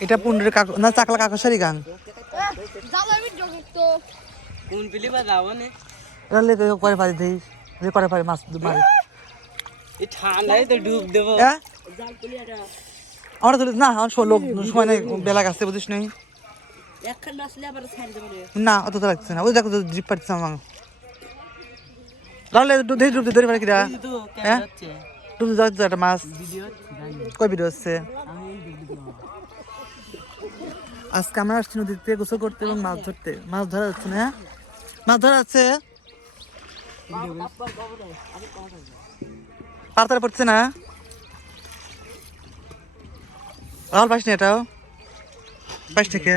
এটা পুন্ডের কাক না চাকলা কাকসারি গান কোন পিলি বা যাবো না রালে করে পারি দেই যে করে পারি মাছ মারি এই ঠান্ডায় তো ডুব দেবো হ্যাঁ আমরা তো না আমার লোক সময় নাই বেলা গাছে বুঝিস নাই একখান আসলে আবার ছাড় দেবো না অত তো লাগছে না ওই দেখো তো জিপ পাচ্ছি আমার রালে ধরে ডুব ধরে পারি কিরা তো হ্যাঁ হচ্ছে ডুব যাচ্ছে একটা মাছ ভিডিও জানি কয় ভিডিও হচ্ছে আমি ডুব দেবো আজকে আমরা আসছি নদীতে গোসল করতে এবং মাছ ধরতে মাছ ধরা যাচ্ছে না হ্যাঁ? মাছ ধরা যাচ্ছে পাতার পড়ছে না রাহুল পাইস না এটাও পাইস থেকে